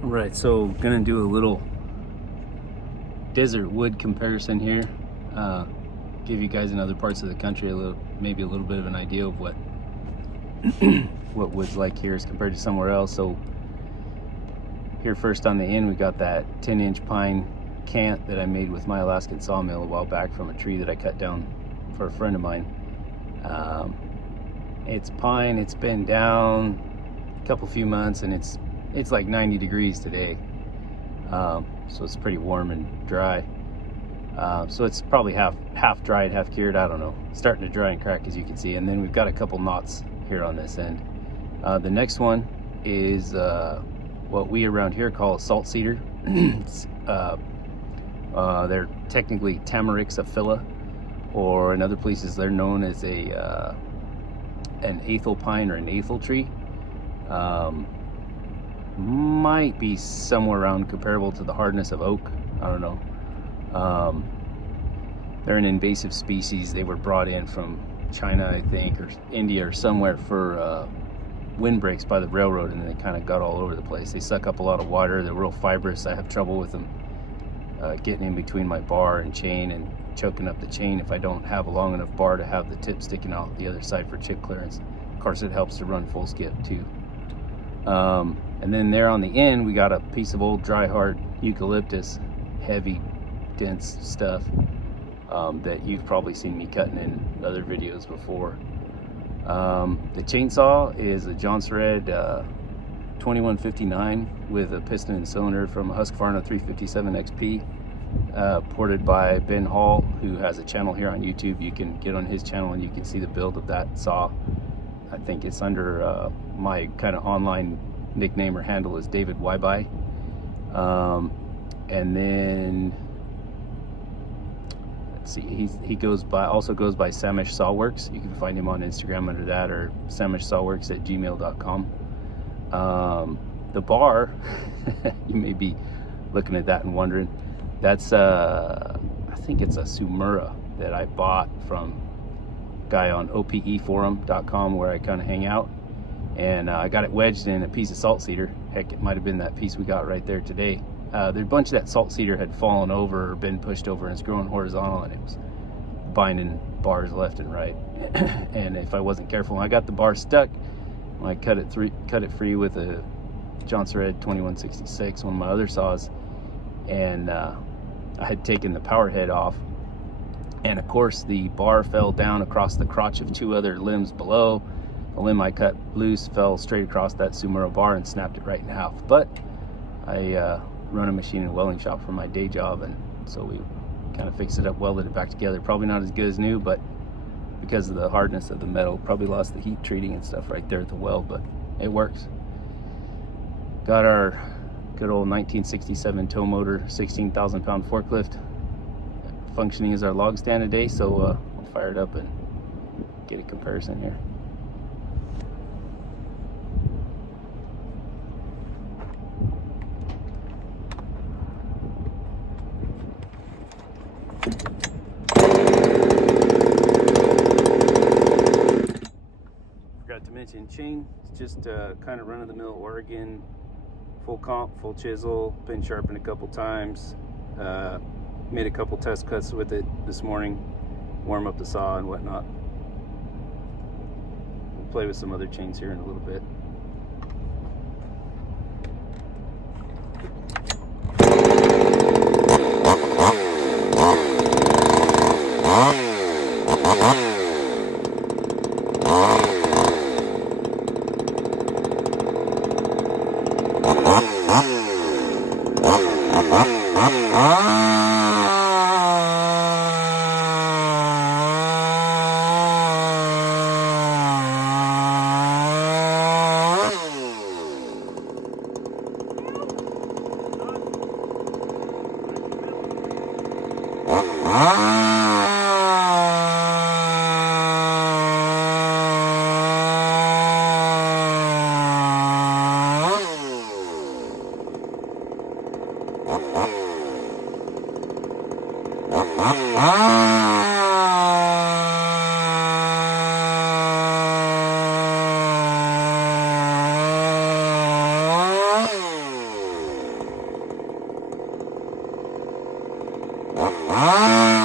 Right, so gonna do a little desert wood comparison here. Give you guys in other parts of the country maybe a little bit of an idea of what what wood's like here as compared to somewhere else. So here first on the end, we got that 10-inch pine cant that I made with my Alaskan sawmill a while back from a tree that I cut down for a friend of mine. It's pine, it's been down a few months, and it's like 90 degrees today. So it's pretty warm and dry. So it's probably half dried, half cured, I don't know. Starting to dry and crack, as you can see. And then we've got a couple knots here on this end. The next one is what we around here call a salt cedar. They're technically Tamarix aphylla, or in other places they're known as an aethel pine or an aethel tree. Might be somewhere around comparable to the hardness of oak. I don't know. They're an invasive species. They were brought in from China, I think, or India or somewhere for windbreaks by the railroad, and they kind of got all over the place. They suck up a lot of water. They're real fibrous. I have trouble with them getting in between my bar and chain and choking up the chain if I don't have a long enough bar to have the tip sticking out the other side for chip clearance. Of course, it helps to run full skip too. And then there on the end, we got a piece of old dry hard eucalyptus, heavy, dense stuff that you've probably seen me cutting in other videos before. The chainsaw is a Jonsered 2159 with a piston and cylinder from a Husqvarna 357 XP, ported by Ben Hall, who has a channel here on YouTube. You can get on his channel and you can see the build of that saw. I think it's under my kind of online nickname or handle is David Wyby. And then let's see, he also goes by Samish Sawworks. You can find him on Instagram under that, or samishsawworks@gmail.com. The bar, you may be looking at that and wondering, that's I think it's a Sumura that I bought from a guy on opeforum.com, where I kind of hang out. And I got it wedged in a piece of salt cedar. Heck, it might have been that piece we got right there today. A bunch of that salt cedar had fallen over or been pushed over, and it's growing horizontal, and it was binding bars left and right. And if I wasn't careful, I got the bar stuck. I cut it free with a Jonsered 2166, one of my other saws, and I had taken the power head off, and of course the bar fell down across the crotch of two other limbs below. The limb I cut loose fell straight across that Sumura bar and snapped it right in half. But I run a machine and welding shop for my day job, and so we kind of fixed it up, welded it back together. Probably not as good as new, but because of the hardness of the metal, probably lost the heat treating and stuff right there at the weld, but it works. Got our good old 1967 tow motor, 16,000 pound forklift functioning as our log stand today, so I'll fire it up and get a comparison here. Forgot to mention chain. It's just kind of run-of-the-mill Oregon, full comp, full chisel, been sharpened a couple times. Made a couple test cuts with it this morning, warm up the saw and whatnot. We'll play with some other chains here in a little bit. Uh-huh.